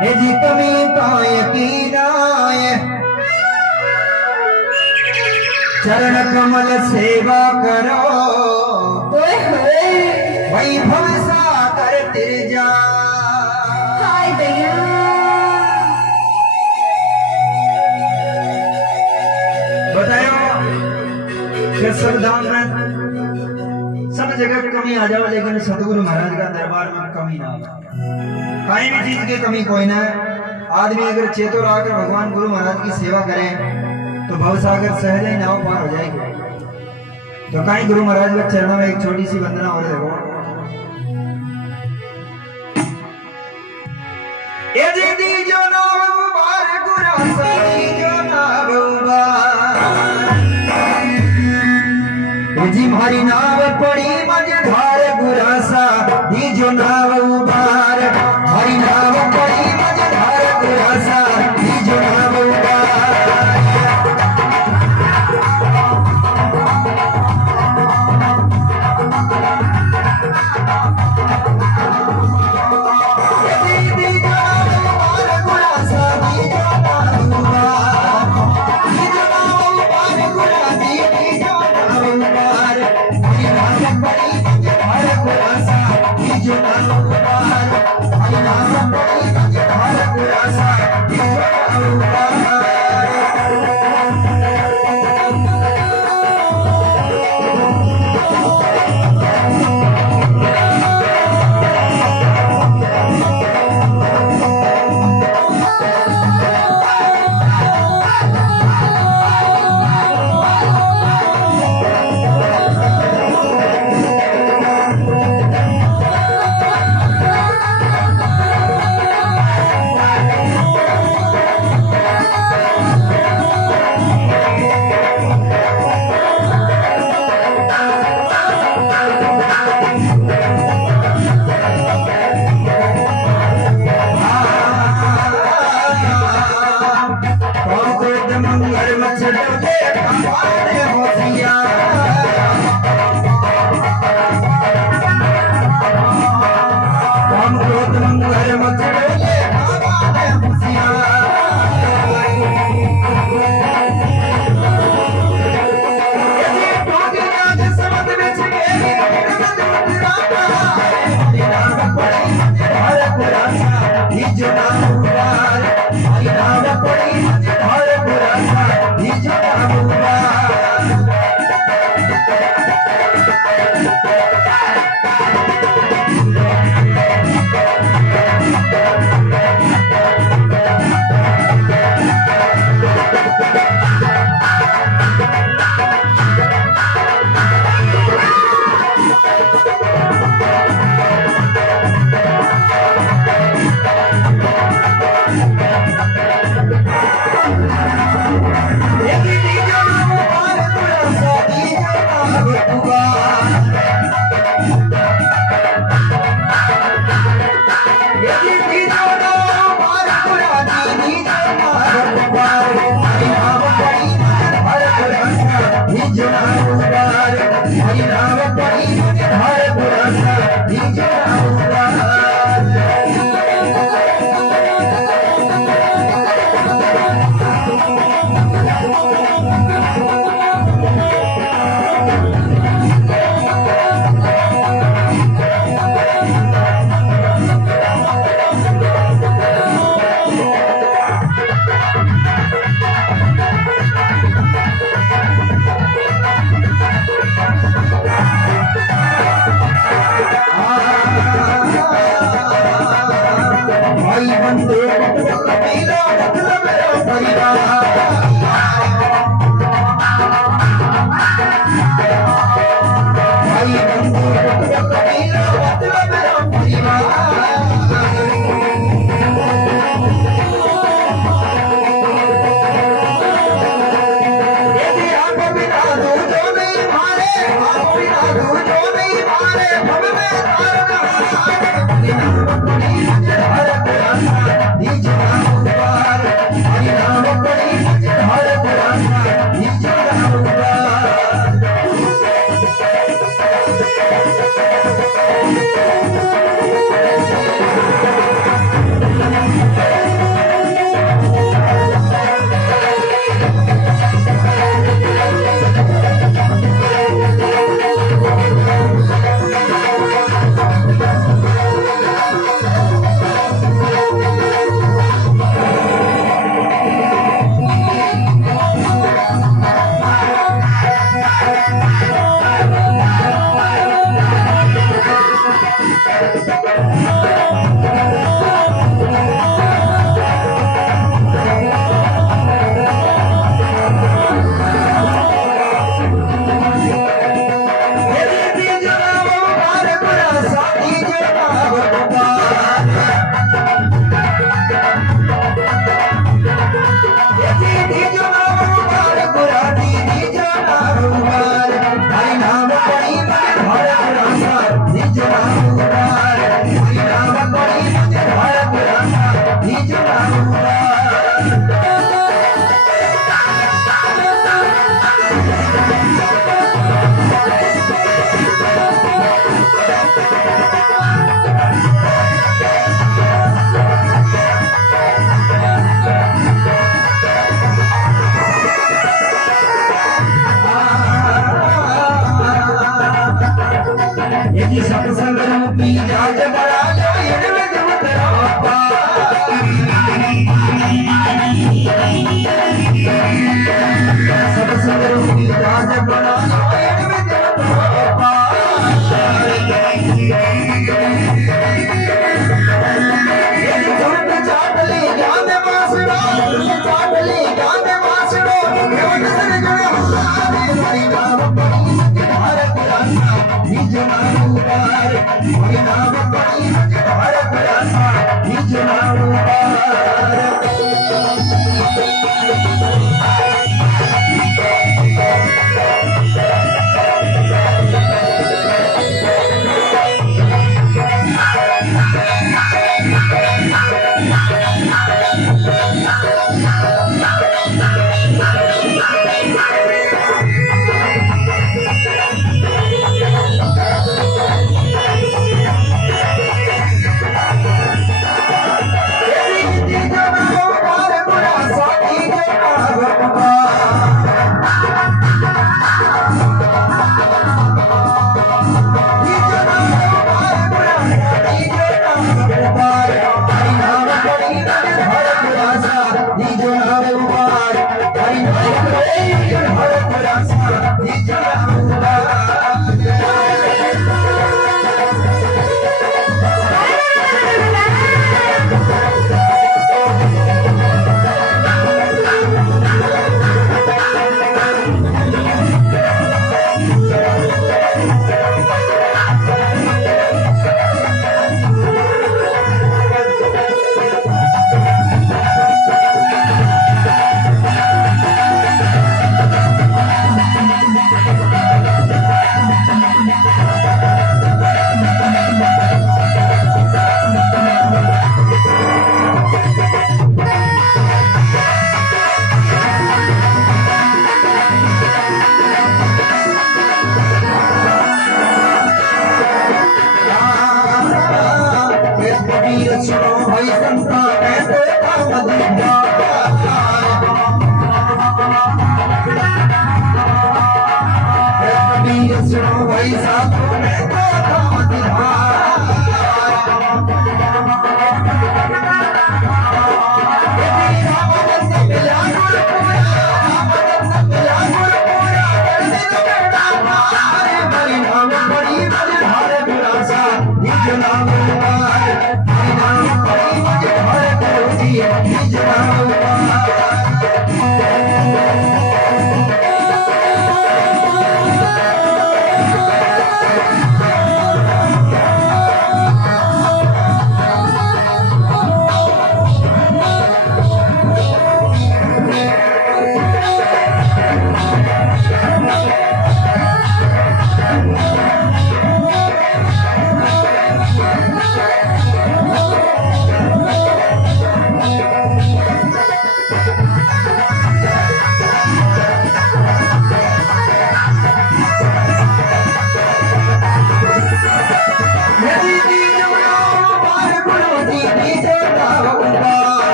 हे जी कमी तो यकीन आए चरण कमल सेवा करो वैभव सागर तिर जा बतायो संविधान में सब जगह कमी आ जाओ लेकिन सतगुरु महाराज का दरबार में कमी ना हो कहीं भी चीज की कमी कोई ना आदमी अगर चेतो आकर भगवान गुरु महाराज की सेवा करे तो भवसागर सहज ही नाव पार हो जाएगी। तो कहीं गुरु महाराज के चरणों में एक छोटी सी वंदना और देखो। ए जी जो नाव बार गुरा सही जो नाव जी मारी नाव पड़ी मझधार गुरासा दी जो नाव उबार मारी नाव पड़ी मझधार गुरासा दी जो नाव उबार जो नाम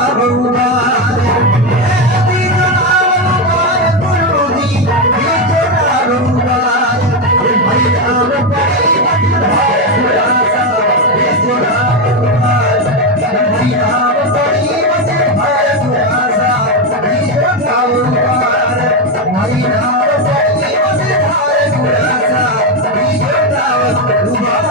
नाम उबार तीजो नाम उबार गुरु जी तीजो नाम उबार भाई नाम पड़ी मजधार तीजो नाम उबार भाई नाम पड़ी मजधार तीजो नाम उबार भाई नाम पड़ी मजधार तीजो नाम उबार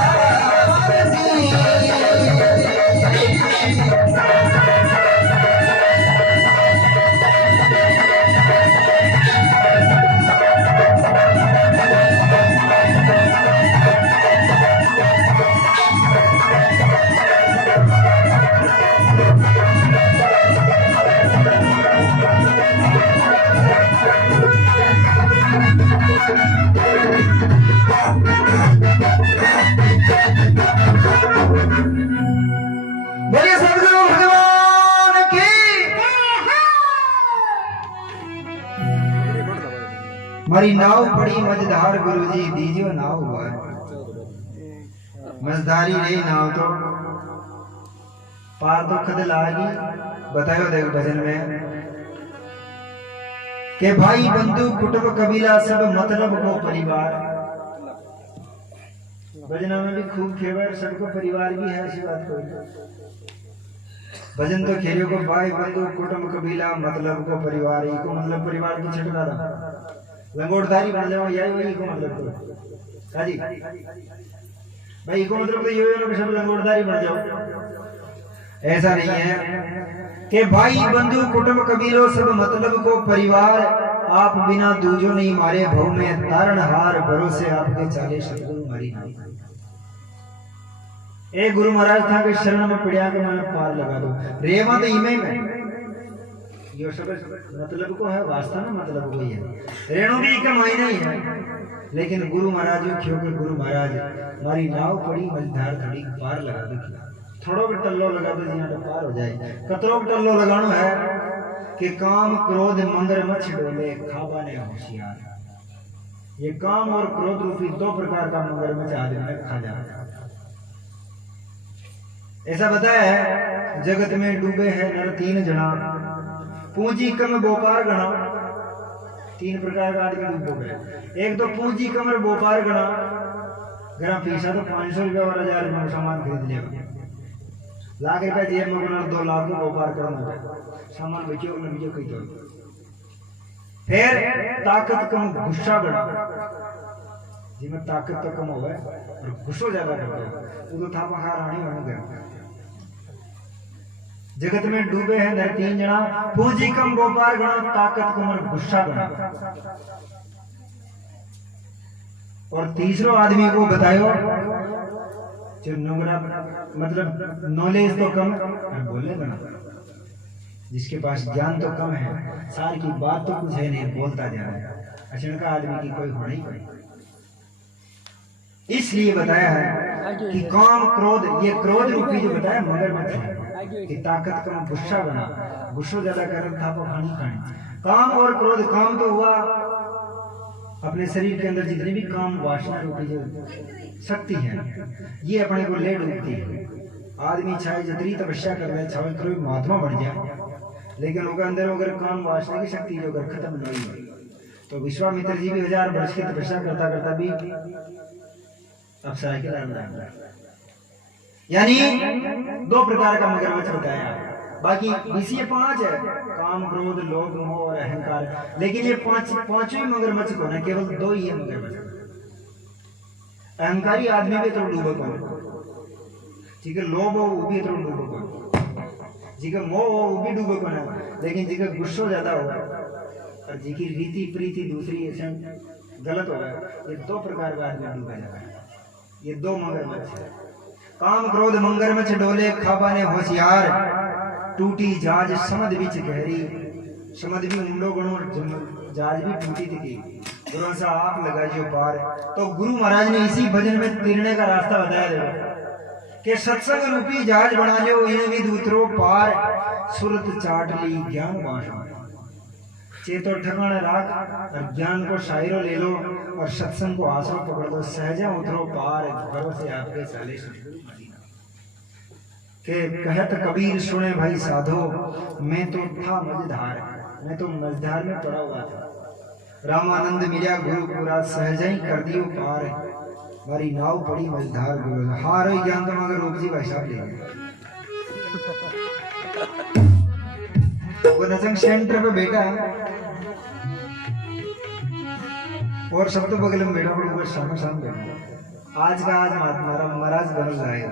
मारी नाव पड़ी मझधार गुरुजी दीजियो नाव उबार मझधारी रही नाव तो पार तो खद लागी बतायो देखो भजन में के भाई बंधु कुटुंब कबीला सब मतलब को परिवार भजना में भी खूब खेवर सबको परिवार भी है ऐसी बात कोई भजन तो खेलियो को भाई बंधु कुटुंब कबीला मतलब को परिवार ही को मतलब परिवार की छटका था लंगोटधारी बन जाओ यही वही को मतलब तो हाजी भाई को मतलब तो ये लोग सब लंगोटधारी बन जाओ ऐसा नहीं है कि भाई बंधु कुटुंब कबीलों सब मतलब को परिवार आप बिना दूजो नहीं मारे भव में तारण हार भरोसे आपके चाले सतगुरु मारी ए गुरु महाराज था के शरण में पड़िया के मन पार लगा दो रेवा तो इमे में यो सब मतलब को है वास्तव में मतलब को ही है रेणु भी का मायना ही है लेकिन गुरु महाराज क्यों के गुरु महाराज मारी नाव पड़ी मझधार खड़ी पार लगा दो थोड़ो भी टल्लो लगा दो जिहां पार हो जाए कतरो टल्लो लगानो है कि काम क्रोध मंगर मछ डोले खाबा ने होशियार ये काम और क्रोध रूपी दो प्रकार का मगरमच्छ आदमी में खा जाता ऐसा बताया है जगत में डूबे हैं नर तीन जना पूंजी कम बोपार गणा तीन प्रकार का आदमी डूब गए एक तो पूंजी कम बोपार गणा गणा पैसा तो 500 रुपया और 1000 रुपया सामान खरीद लिया लाख रुपया जेब में बना 2 लाख को बोपार करना सामान बेचो न बेचो कई तो फिर ताकत कम गुस्सा गणा जिसमें ताकत तो कम होवे और गुस्सा ज्यादा करता है वो तो था पहाड़ रानी बन गया जगत में डूबे हैं नर तीन जना पूंजी कम व्यापार गणा ताकत कम और गुस्सा गणा और तीसरो आदमी को बतायो जो नोंगरा मतलब नॉलेज तो कम और बोले गणा जिसके पास ज्ञान तो कम है सार की बात तो कुछ है नहीं बोलता जा रहा है अचनका आदमी की कोई होनी कोई इसलिए बताया है कि काम क्रोध ये क्रोध रूपी जो बताया मगरमच्छ है कि ताकत कम गुस्सा बना गुस्सा ज्यादा कर था तो खानी खानी काम और क्रोध काम तो हुआ अपने शरीर के अंदर जितनी भी काम वासना रूपी जो शक्ति है ये अपने को ले डूबती है आदमी चाहे जितनी तपस्या कर रहे चाहे कोई महात्मा बन जाए लेकिन उनके अंदर अगर काम वासना की शक्ति जो अगर खत्म नहीं हुई तो विश्वामित्र जी भी 1000 वर्ष की तपस्या करता करता भी अप्सरा के लाभ यानी 2 प्रकार का मगरमच्छ बताया बाकी विषय 5 है काम क्रोध लोभ मोह और अहंकार लेकिन ये पांचों मगरमच्छ को ना केवल 2 ही है मगरमच्छ अहंकारी आदमी भी तो डूबक हो ठीक है लोभ हो वो भी तो डूबक हो जिका मोह हो वो भी डूबक होना लेकिन जिका गुस्सा ज्यादा हो और जिकी रीति प्रीति दूसरी ऐसा गलत हो ये 2 प्रकार का आदमी डूबा जाता है ये 2 मगरमच्छ काम क्रोध मगरमच्छ डोले खाबा ने होशियार टूटी जाज समद बिच गहरी समद भी मुंडो गणो जाज भी टूटी थी गुरु सा आप लगाइयो पार तो गुरु महाराज ने इसी भजन में तीरने का रास्ता बताया देखो कि सत्संग रूपी जहाज बना लो इन्हें भी दूतरो पार सुरत चाट ली ज्ञान बांटो चेतो ठिकाना राख और ज्ञान को शायरो ले लो और सत्संग को आसरो पकड़ लो सहजा उतरो पार भरोसे आपके साले कि कहत कबीर सुने भाई साधो, मैं तो था मझधार, मैं तो मझधार में पड़ा हुआ था। रामानंद मिला गुरु पूरा, सहज ही कर दियो पार, मारी नाव पड़ी मझधार गुरु, हार ही ज्ञान तो मगर रूप जी भाई साहब ले गए। वो नजंग सेंटर पे बैठा और सब तो बगल में बैठा, और सामने सामने बैठा। आज का आज महाराज बन जाएगा।